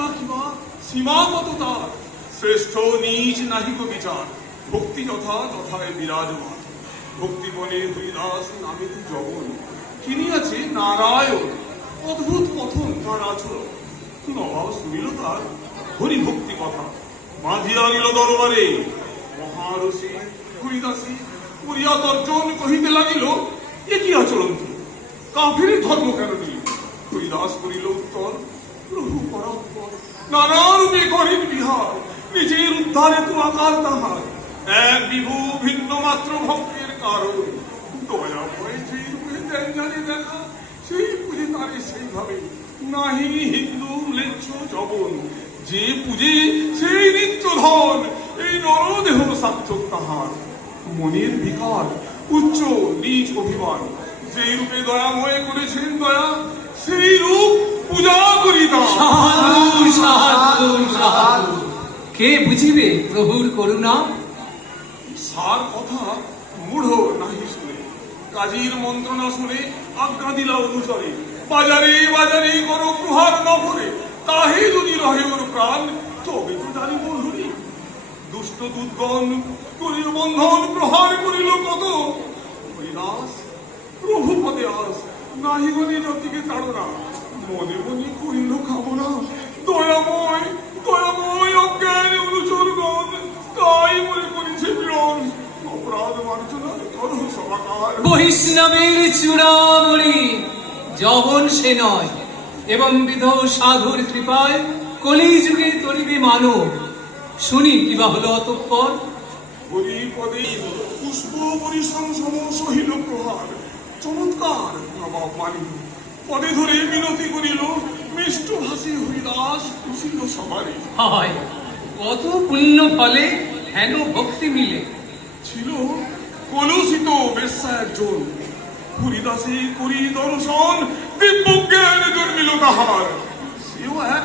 মহিমা কিবা সীমা কত তার, শ্রেষ্ঠ নিজ নাহিক বিচার, ভক্তি যথা যথায় বিরাজমান। ভক্তিবনে হরিদাস নামিত জগন, কিনিয়াছে নারায়ণ, অদ্ভুত কথন তার আচরণ। নবাব শুনিল তার হরি ভক্তি কথা, বাঁধিয়া গেল দরবারে। মহারসী হরিদাসী করিয়া তর্জন কহিতে লাগিল, এ কি আচরণ কি, কাফির ধর্ম কেন নিল? হরিদাস করিল উত্তর, প্রভু পরাৎপর নানা রূপে করেন বিহার, নিজের উদ্ধারে তো আকার তাহার, এক বিভু ভিন্ন মাত্র ভক্তের কারণ। দয়া ভয় যেই রূপে দেন জানি দেখা, সেই পুজে তারে সেইভাবে, নাহি হিন্দু ম্লেচ্ছ জবন। যে পুজে সেই নিত্য ধন, এই নরদেহ সার্থক তাহার। মনের বিকার উচ্চ নিজ অভিমান, যেই রূপে দয়াময় করেছেন দয়া, সেই রূপ পূজা করি তার। সাধু সাধু সাধু, কে বুঝিবে প্রভুর করুণা? সার কথা মূঢ় নাহি শুনে, কাজীর মন্ত্রণা শুনে আজ্ঞা দিলা অনুচরে। বাজারে বাজারে করো প্রহার নভরে, তাহে যদি রহে ওর প্রাণ, তবে তো জানিব হরি। দুষ্ট দুর্গণ করিল বন্ধন, প্রহার করিল কত। হরিদাস প্রভু পদে আস, নাহি গণে যতিকে তাড়না। মনে মনে করিল কামনা, দয়াময় দয়াময় অজ্ঞানে অনুচরগণ, তাই মনে করেছে বিরল। অপরাধ মার্জনা করো সমাকার। বৈষ্ণবের চূড়ামণি যবন সে নয়, এবং বিধ সাধুর কৃপায় কলিযুগে তরিবে মানব। শুনি কিবা হলো অতঃপর। হরি পদে পুষ্প পরিশ্রম সম সহিল প্রহার, চমৎকার নবাব মানিল। পদে ধরে মিনতি করিল, মিষ্ট ভাষী হরিদাস খুশিল সবারে। হয় কত পুণ্য ফলে হেন ভক্তি মিলে। ছিল কলুষিত বেশ্যা একজন, হরিদাসে করি দর্শন, দিব্য জ্ঞান জন্মিল তাহার। সেও এক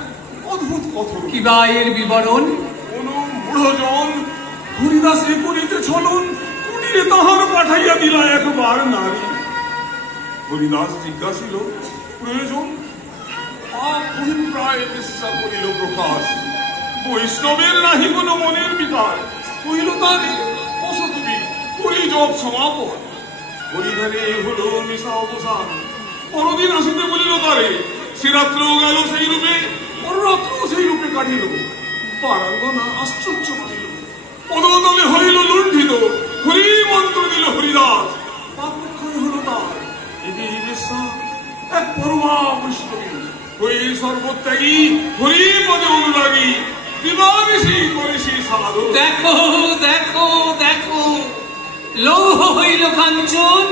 অদ্ভুত কথন, কিবা এর বিবরণ? কোন মূঢ়জন হরিদাসে করিতে ছলন, কুটিরে তাহার পাঠাইয়া দিলা একবার নারী। হরিদাস জিজ্ঞাসিল প্রয়োজন, পাপ অভিপ্রায় চেষ্টা করিল প্রকাশ। বৈষ্ণবের নাহি কোন মনের বিকার, কহিল তারে বস তুমি করি জপ সমাপন। হরিধারে হলো নিশা অবসান, পরদিন আসিতে বলিল তারে। সে রাত্র গেল সেই রূপে, পররাত্র সেই রূপে কাটিল। পারাঙ্গনা আশ্চর্য মানিল, পদতলে হইল লুণ্ঠিত। হরি মন্ত্র দিল হরিদাস, পাপক্ষয় হল তার। এটি বেশ্যা এক পরমা বৈষ্ণবী, হই সর্বত্যাগী হরি পদে অনুরাগী, দিবানিশি করে সেই সাধু। দেখো দেখো দেখো, লৌহ হইল কাঞ্চন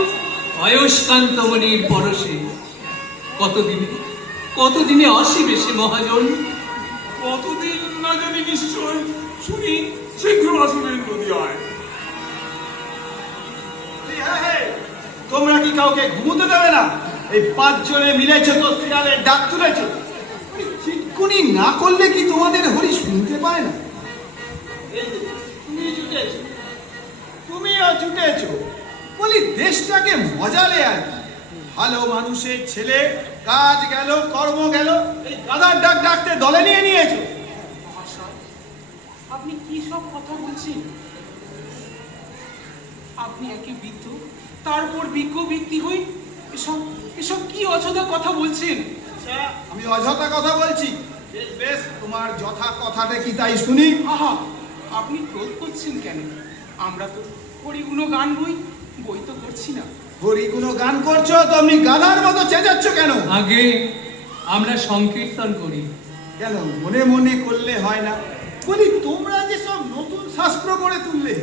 অয়স্কান্তমণির পরশে। কতদিনে আসিবে সে মহাজন? কতদিন না জানি নিশ্চয়, শুনি শীঘ্র আসিবেন নদিয়ায়। তোমরা কি কাউকে ঘুমোতে দেবে না? এই 5 জনে মিলেছে তো শিয়ালের ডাক তুলেছে। চিটকুনি না করলে কি তোমাদের হরি শুনতে পায় না? এই যে তুমি জুটেছো, তুমিও জুটেছো, বলি দেশটাকে মজালে আর কি। ভালো মানুষের ছেলে, কাজ গেল কর্ম গেল, এই গাদার ডাক ডাকতে দলে নিয়ে নিয়েছো। আপনি কি সব কথা বলছেন? আপনি একে বৃদ্ধ, তারপর বিজ্ঞ ব্যক্তি হই, এসব এসব কি অযথা কথা বলছেন? আচ্ছা, আমি অযথা কথা বলছি? বেশ বেশ, তোমার যথা কথাটা কি তাই শুনি। আহা, আপনি ক্রোধ করছেন কেন? আমরা তো হরিগুণ গান বই তো করছি না। হরিগুণ গান করছো তো আপনি গাধার মতো চেঁচাচ্ছ কেন? আগে আমরা সংকীর্তন করি। কেন মনে মনে করলে হয় না? বলি তোমরা যে সব নতুন শাস্ত্র করে তুললে,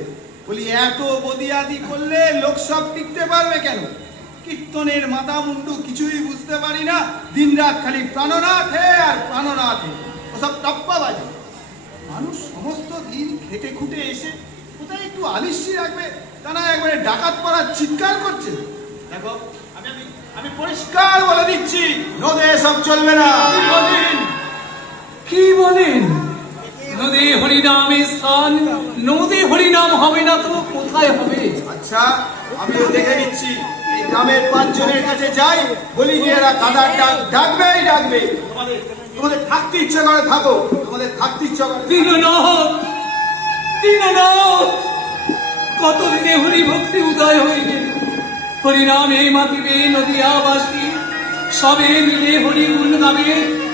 বলি এত বদিয়াদি করলে লোক সব টিকতে পারবে কেন? কীর্তনের মাথা মুন্ডু কিছুই বুঝতে পারি না, দিন রাত খালি প্রাণনাথ হে আর প্রাণনাথ হে, ওসব টপ্পা বাজে। মানুষ সমস্ত দিন খেটে খুটে এসে কোথায় একটু আলিস্যি রাখবে, তা না একবারে ডাকাত পাড়ার চিৎকার করছে। দেখো আমি পরিষ্কার বলে দিচ্ছি, নদে সব চলবে না। কি বলেন? নদে হরিনামের স্থান, নদে হরিনাম হবে না তো কোথায় হবে? আচ্ছা, আমিও দেখে নিচ্ছি। এই গ্রামের 5 জনের কাছে যাই, বলি যে এরা গাদার ডাক ডাকবেই ডাকবে। তোমাদের থাকতে ইচ্ছে করে থাকো, তোমাদের থাকতে ইচ্ছা করে। দীননাথ, দীননাথ, কতদিনে হরি ভক্তি উদয় হইবে, হরিনামে মাতিবে নদিয়াবাসী, সবে মিলে হরি গুণ গাবে,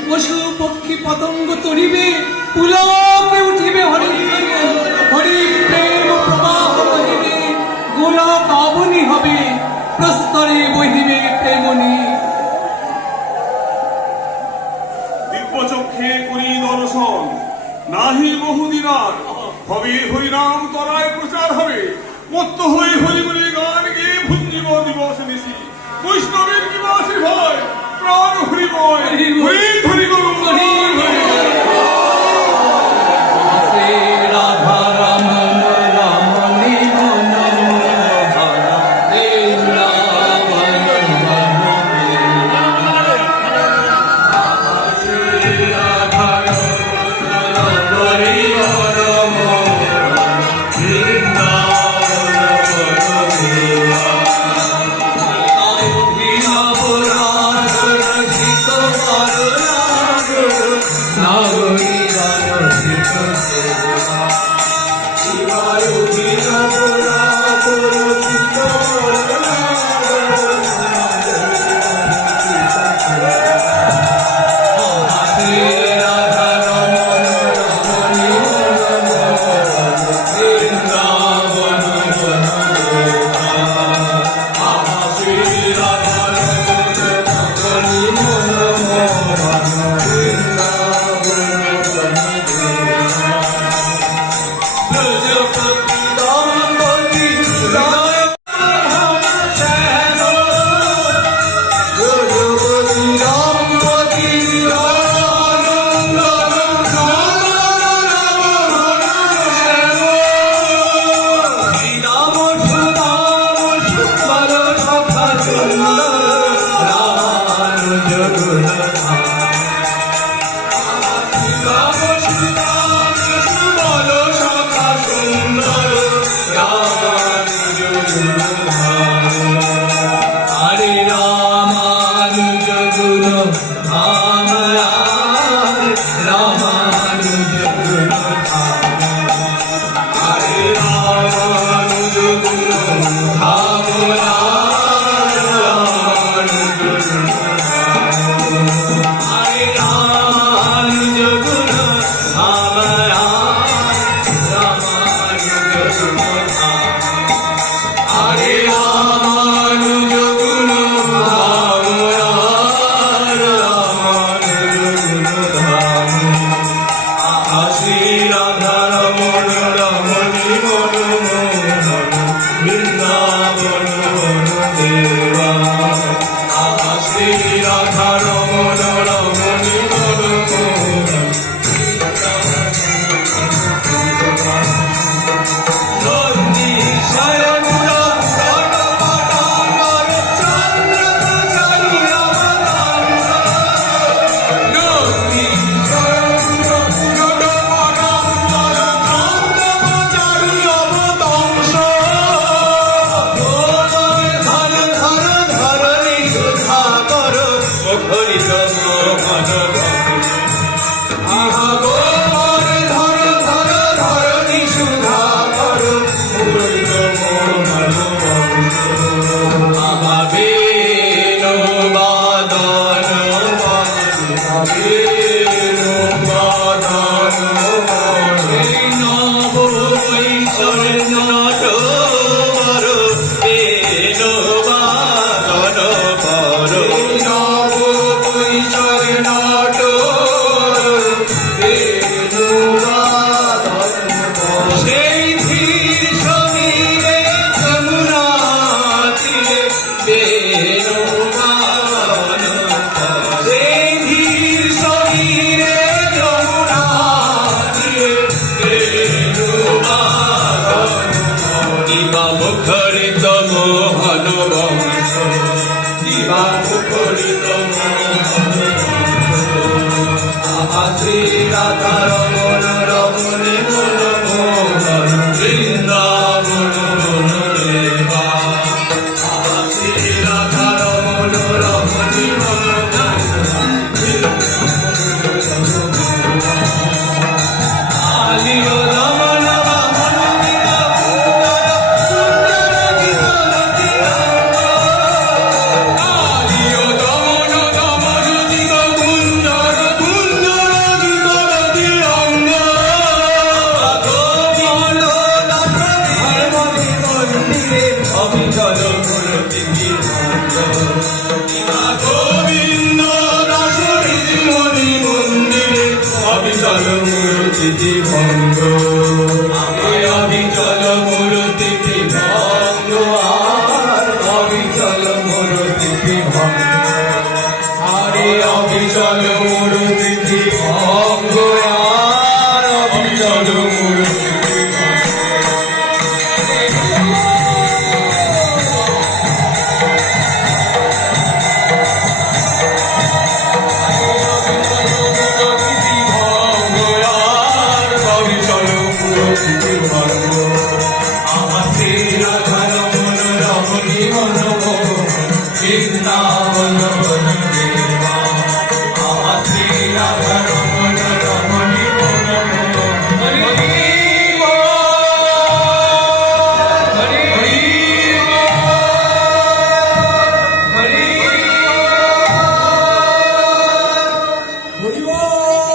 পশু পক্ষী পতঙ্গ তরিবে, পুলকে উঠিবে হরি হরি প্রেম প্রবাহ বহিবে, গোলক আবনি হবে, প্রস্তরে বহিবে প্রেমনি। দিব্যচক্ষে করি দর্শন, নাহি বহুদিনার, হবে হরিনাম তরায় প্রচার হবে, মত্ত হয়ে হরি বলে গান গিয়ে ভুঞ্জিব দিবস নিশি, বৈষ্ণবের নিবাসী ভয়, প্রাণ হরিময়, হরি হরি গুরু হরি হরি। শ্রী রাধা রমণ রমণী মন মোহন, বৃন্দাবন ও